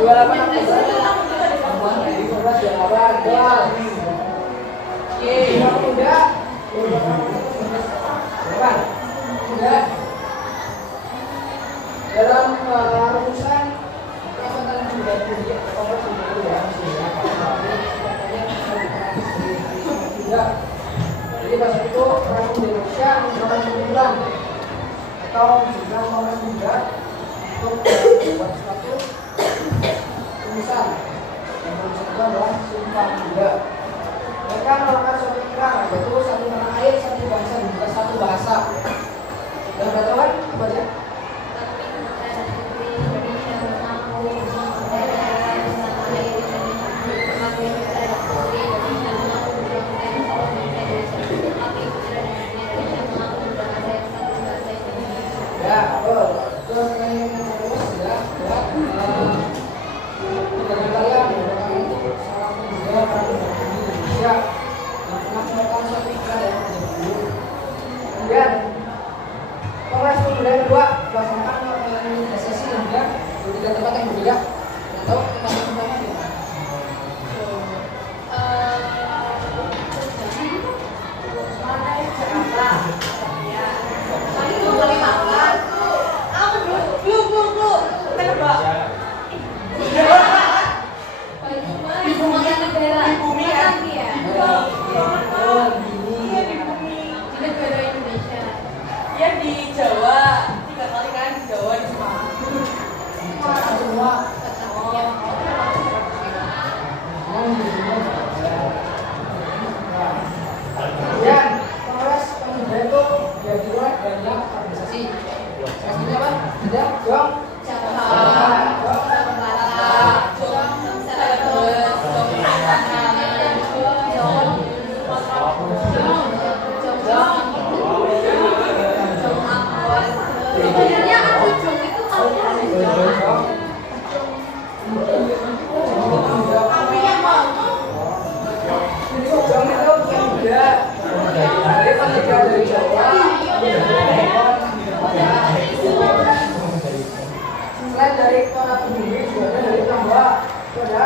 Dalam rumusan peraturan jadi bahasa itu orang Indonesia merupakan pengumpulan atau juga orang muda untuk membuat suatu rumusan yang rumusan itu adalah sumpah muda. Mereka melakukan suatu ikrar yaitu satu tanah air, satu bangsa, dan juga satu bahasa. Dan peraturan apa aja? Ya, betul. Terus yang terus ya, buat kalian salah juga pada Indonesia melaksanakan suatu ikrar yang tersebut. Kemudian Kongres Pemuda kedua melaksanakan sesi yang juga di tiga tempat yang berbeda. Atau tempat yang pertama di mana? Di Jawa 3 kali kan, di Jawa di Semua. Kemudian Kongres Pemuda itu dibuat banyak organisasi. Organisasinya apa? Ada Jong selain dari para pendiri juga ada dari tambah pada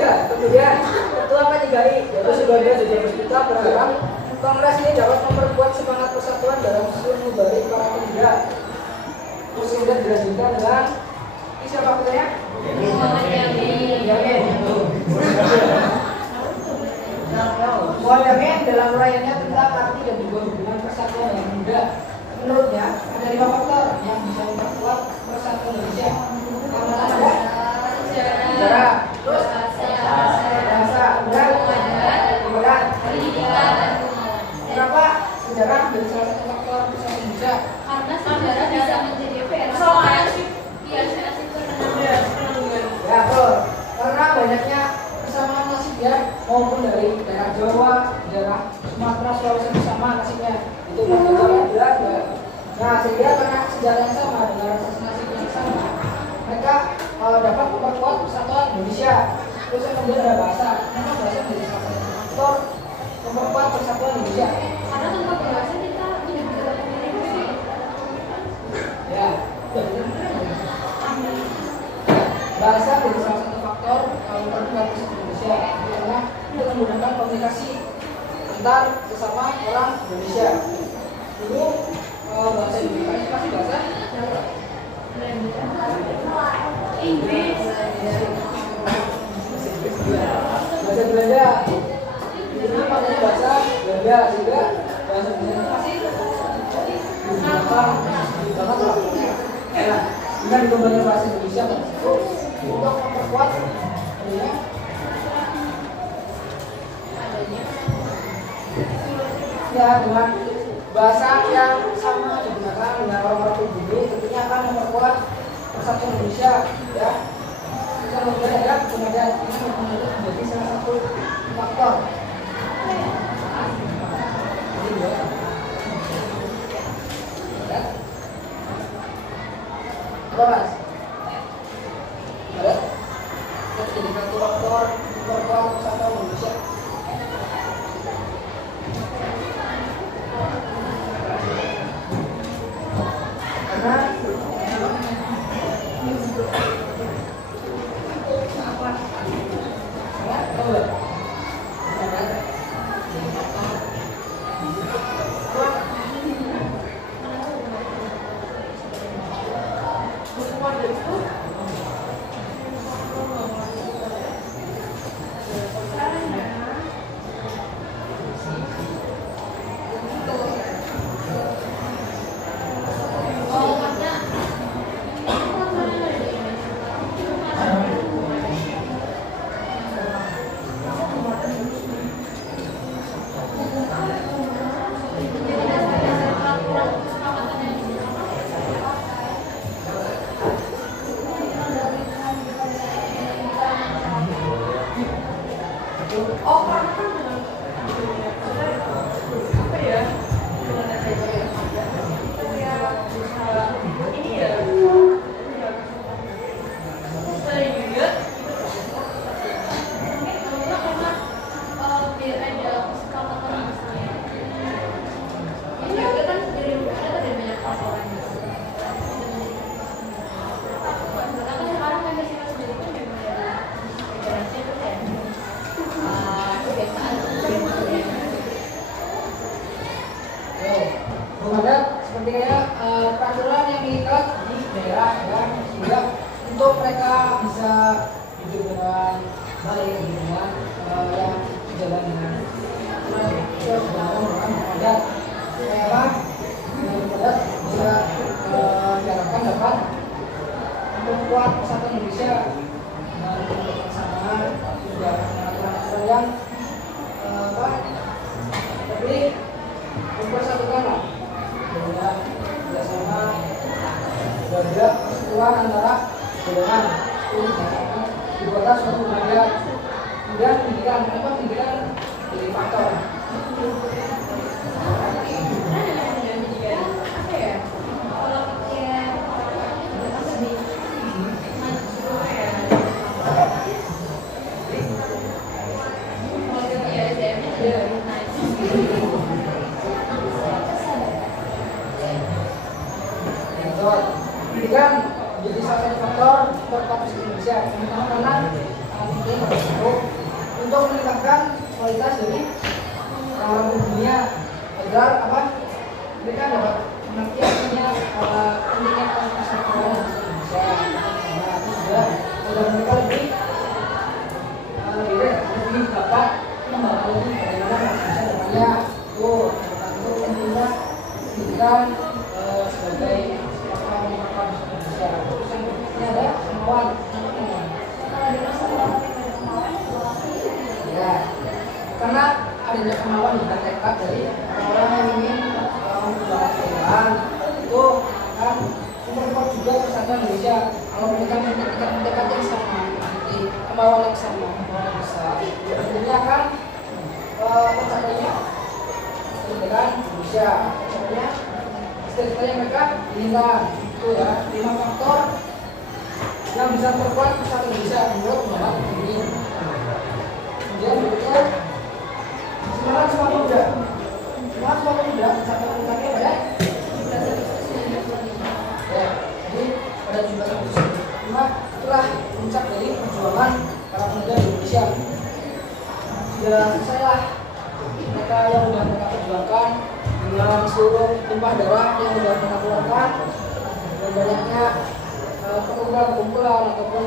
Ya, kemudian Ketua P3I yaitu Suganda Jogja berharap Kongres ini dapat memperkuat semangat persatuan dalam seluruh mubarik para pemuda. Terus kemudian dilanjutkan dengan siapa katanya? Yamin. Yamin dalam uraiannya tentang arti dan juga hubungan persatuan dalam pemuda. Menurutnya ada 5 faktor yang bisa memperkuat persatuan Indonesia. Pertama ada sejarah, terus bahasa, kemudian kenapa sejarah menjadi salah satu faktor persatuan Indonesia? Karena sejarah bisa menjadi ya betul, karena banyaknya kesamaan nasib ya, maupun dari daerah Jawa, daerah Sumatera, Sulawesi bersama nasibnya itu berbeda. Nah sehingga karena sejarah yang sama dengan nasib yang sama, mereka dapat memperkuat persatuan Indonesia. Terus kemudian ada bahasa, memang bahasa menjadi salah satu faktor memperkuat persatuan Indonesia. Karena tanpa bahasa kita tidak bisa berkomunikasi. Ya, bahasa menjadi salah satu faktor memperkuat persatuan Indonesia karena untuk menggunakan komunikasi antar sesama orang Indonesia. Dulu bahasa Indonesia pasti bahasa Inggris. Bahasa Belanda. Ini makanya bahasa Belanda juga bahasa Belanda pasti dengan dikembangkan bahasa Indonesia untuk memperkuat ya dengan bahasa yang sama digunakan dengan orang-orang pribumi tentunya akan memperkuat persatuan Indonesia ya. Kemudian ada kemudian ini menjadi salah satu faktor. Ada? Jadi satu faktor memperkuat persatuan Indonesia. Karena seperti kayak peraturan yang diikat di daerah ya, sehingga untuk mereka bisa hidup dengan baik dengan yang jalan dengan adat mereka bisa diharapkan dapat memperkuat persatuan Indonesia dengan kebersamaan juga aturan-aturan yang lebih mempersatukan lah. Kemudian bersama juga persatuan antara golongan dibuatlah suatu budaya. Kemudian pendidikan jadi faktor. Indonesia. Yang pertama karena untuk meningkatkan kualitas dari orang dunia agar apa mereka dapat mengerti artinya pentingnya kualitas sekolah di Indonesia. Nah, itu juga agar mereka lebih dapat membangun bagaimana Indonesia depannya. Tuh, untuk pentingnya pendidikan sebagai apa Indonesia. Terus yang berikutnya ada kemauan. Ya, karena adanya kemauan dan tekad dari orang-orang yang ingin memperjuangkan keadilan itu akan memperkuat juga persatuan Indonesia. Kalau mereka memiliki tekad yang sama, memiliki kemauan yang sama, kemauan yang besar, tentunya akan tercapainya kemerdekaan Indonesia. Contohnya cita-cita yang mereka inginkan itu ya 5 faktor yang bisa memperkuat persatuan Indonesia menurut Muhammad ini. Kemudian berikutnya semangat sumpah pemuda. Semangat sumpah pemuda sampai puncaknya pada ya, jadi pada 1795 itulah puncak dari perjuangan para pemuda di Indonesia. Sudah selesailah mereka yang sudah mereka perjuangkan dengan seluruh tumpah darah yang sudah mereka keluarkan dan banyaknya perkumpulan ataupun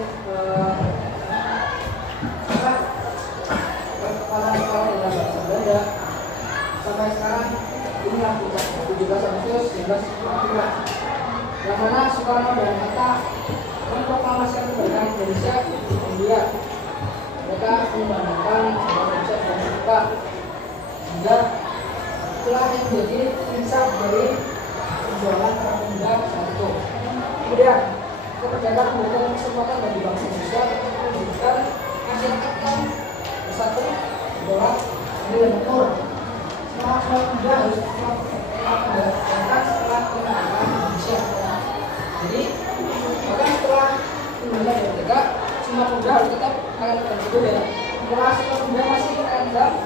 kepala-kepala dalam bahasa Belanda sampai sekarang inilah puncak 17 Agustus 1945 yang mana Soekarno dan Hatta memproklamasikan kemerdekaan Indonesia India. Mereka mengembangkan Indonesia dan mereka sehingga itulah yang menjadi puncak dari perjuangan para pemuda saat itu. Kemudian kemerdekaan memberikan kesempatan bagi bangsa Indonesia untuk mewujudkan masyarakat yang bersatu, berdaulat, adil dan makmur. Semangat pemuda harus diperjuangkan setelah kemerdekaan Indonesia. Jadi bahkan setelah Indonesia merdeka, semua pemuda harus tetap akan tertentu ya. Setelah semua pemuda masih akan dalam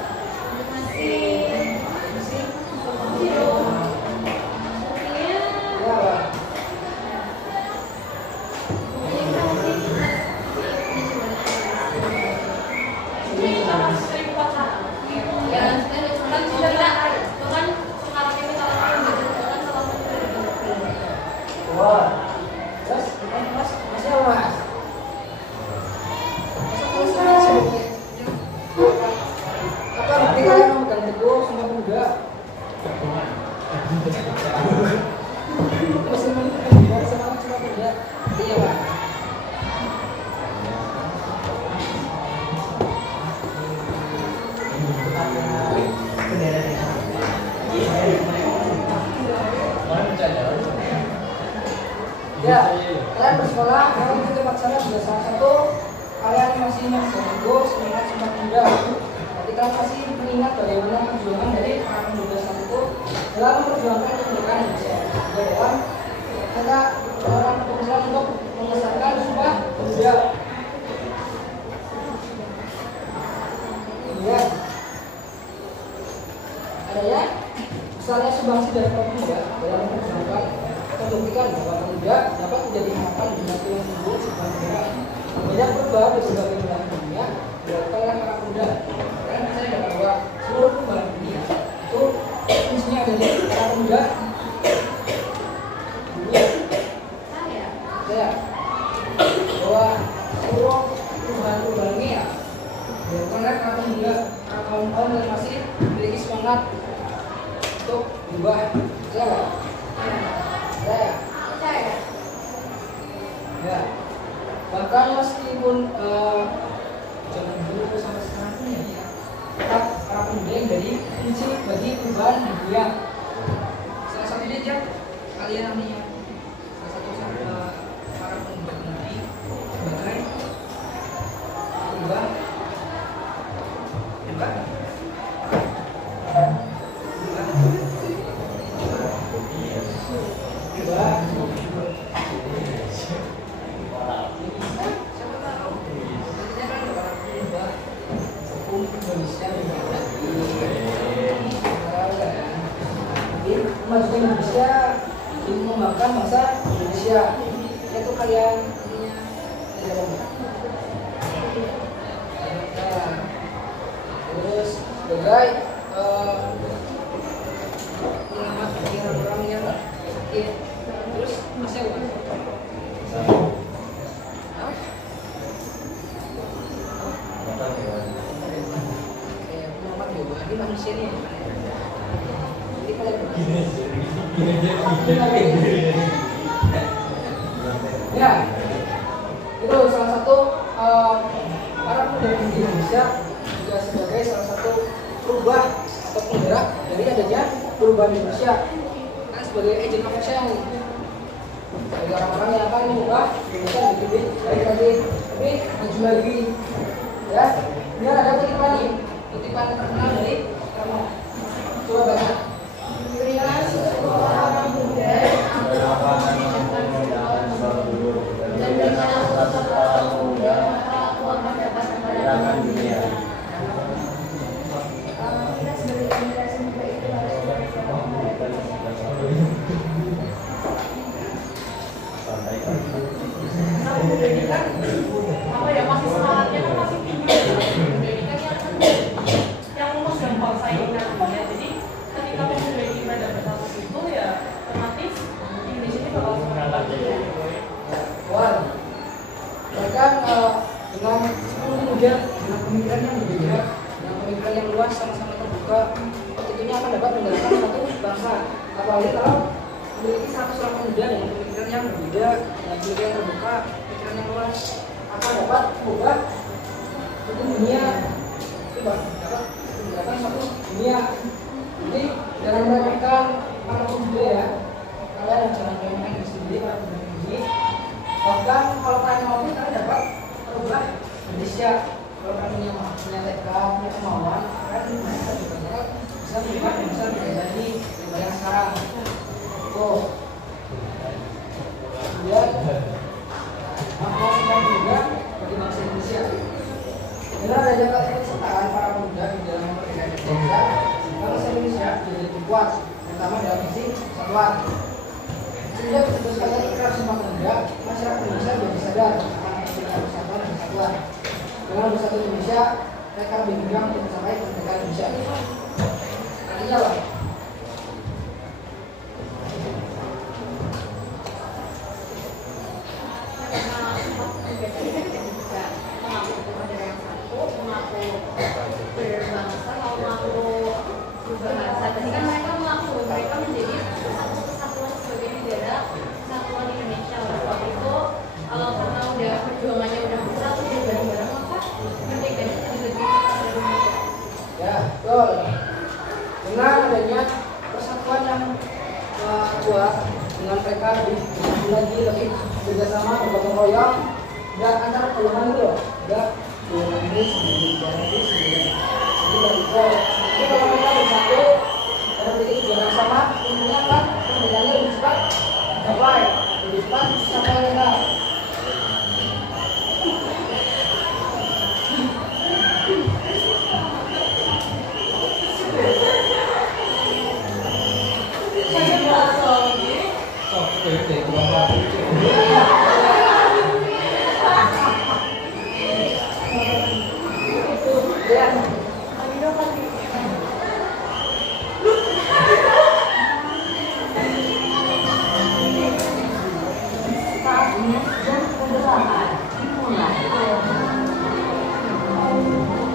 ya, kalian bersekolah, kalian di tempat sana juga salah satu kalian masih ingat Sungguh semangat Sumpah Pemuda. Jadi kalian masih mengingat bagaimana perjuangan dari para pemuda saat itu dalam memperjuangkan kemerdekaan Indonesia. Juga dalam kita melakukan perjuangan untuk melestarikan Sumpah Pemuda. Kemudian adanya besarnya sumbangsi dari para pemuda dalam memperjuangkan membuktikan bahwa pemuda dapat menjadi harapan di masa yang tumbuh dan bergerak. Banyak perubahan di berbagai belahan dunia dilakukan oleh para pemuda. Kalian bisa lihat bahwa seluruh belahan dunia itu fungsinya ada di para pemuda. Ya, bahwa seluruh perubahan ini ya dilakukan oleh para pemuda, para kaum-kaum yang masih memiliki semangat untuk berubah. Ya, bahkan meskipun zaman dulu sampai sekarang ini tetap para pemuda yang jadi kunci bagi perubahan di dunia. Salah satunya dia kalian namanya salah satu para pemuda ini sebagai perubahan kemajuan Indonesia mengembangkan bangsa Indonesia, yaitu kalian sebagai pengamat pikiran orang yang sakit. Terus masih apa? Pengamat biologi manusia nih. Jadi kalau ya, itu salah satu para pemuda di Indonesia juga sebagai salah satu perubah atau penggerak dari adanya perubahan Indonesia, kan sebagai agent of change, sebagai orang-orang yang akan mengubah Indonesia lebih baik lagi, lebih maju lagi. Ya, ini ada kutipan nih, kutipan terkenal dari kamu. Coba baca. Berilah seorang muda dan berilah seorang muda maka aku akan dapatkan pada dunia. Kita sebagai generasi muda itu harus menjadikan apa ya, masih semangatnya kan masih tinggi, menjadikan yang lulus gampang saingan. Jadi ketika pemuda ini pada bersatu itu ya otomatis Indonesia ini bakal semakin bagus. Wah, mereka dengan pemuda dengan pemikiran yang berbeda, dengan pemikiran yang luas, sama-sama terbuka, tentunya akan dapat menggerakkan satu bangsa. Apalagi kalau memiliki 100 orang pemuda dengan pemikiran yang berbeda, dengan pemikiran yang terbuka, pemikiran yang luas, akan dapat mengubah satu dunia, dapat menggerakkan satu dunia. Jadi jangan meremehkan para pemuda ya, kalian jangan meremehkan diri sendiri, para pemuda ini. Bahkan kalau kalian mau, kalian dapat merubah Indonesia. Kalau kalian punya tekad, punya kemauan, kalian bisa merubah Indonesia lebih dari yang sekarang. Tuh. Kemudian menghasilkan juga bagi bangsa Indonesia. Dengan adanya keikutsertaan para pemuda di dalam memerdekakan Indonesia, bangsa Indonesia jadi lebih kuat, terutama dalam sisi persatuan. Sehingga keputusan ikrar Sumpah Pemuda, masyarakat Indonesia menjadi sadar akan pentingnya persatuan dan kesatuan. Dengan bersatu Indonesia, mereka lebih mudah untuk mencapai kemerdekaan Indonesia. Artinya apa? Betul. Dengan adanya persatuan yang kuat, dengan mereka lebih bekerjasama, bergotong royong, dan antara golongan itu loh, enggak golongan ini sendiri, jadi kalau mereka bersatu dan memiliki tujuan yang sama, tentunya kan pembedaannya lebih cepat capai, lebih cepat sampai mereka.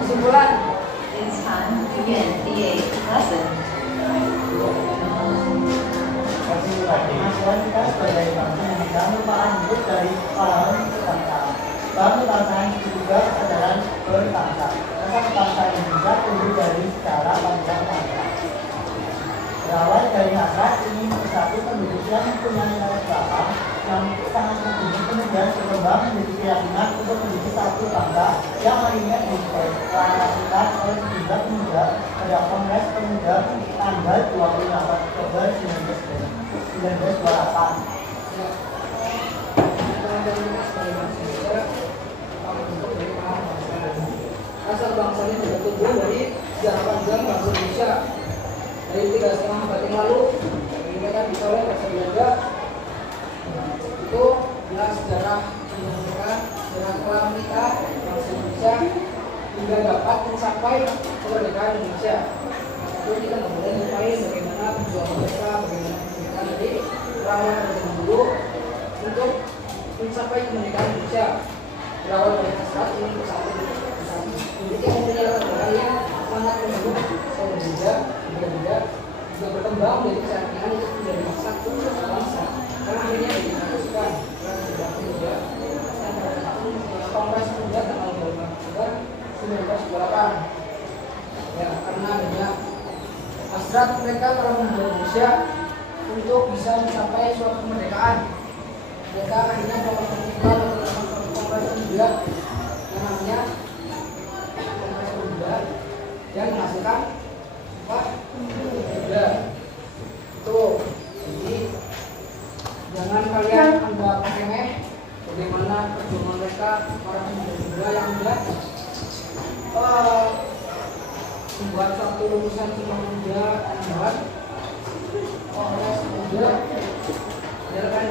Kesimpulan, It's time to begin the 8th lesson. Kita sebagai bangsa Indonesia merupakan hidup dari pahlawan berbangsa. Bahwa kebangsaan juga kesadaran berbangsa. Rasa kebangsaan Indonesia tumbuh dari secara panjang bangsa. Berawal dari hasrat ingin bersatu penduduk yang mempunyai nilai belakang yang sangat tinggi, kemudian berkembang menjadi keyakinan untuk menjadi satu bangsa yang mengingat dideklarasikan oleh sejumlah pemuda pada Kongres Pemuda tanggal 28 Oktober 1928. Asal bangsa ini juga tumbuh dari sejarah panjang bangsa Indonesia. Dari 3,5 abad yang lalu, ini kan bisa oleh bangsa Belanda. Itu adalah sejarah kemerdekaan, sejarah kelam kita bangsa Indonesia hingga dapat mencapai kemerdekaan Indonesia. Itu kita nggak boleh lupain bagaimana perjuangan mereka, bagaimana kemerdekaan dari orang-orang pada zaman dulu untuk mencapai kemerdekaan Indonesia. Berawal dari hasrat ini bersatu. Jadi yang mempunyai latar belakang yang sangat menurut saya juga berkembang dari kesayangan itu menjadi satu bangsa. Karena akhirnya dilakukan juga Kongres Pemuda tanggal 2 Oktober 1928. Ya, karena adanya hasrat mereka para pemuda Indonesia untuk bisa mencapai suatu kemerdekaan. Mereka akhirnya melakukan Kongres Pemuda yang namanya Kongres Pemuda yang menghasilkan Pak Pemuda. Tuh, jadi jangan kalian anggap remeh bagaimana perjuangan mereka para pemuda yang sudah membuat suatu lulusan pemuda yang membuat Kongres Pemuda. Kan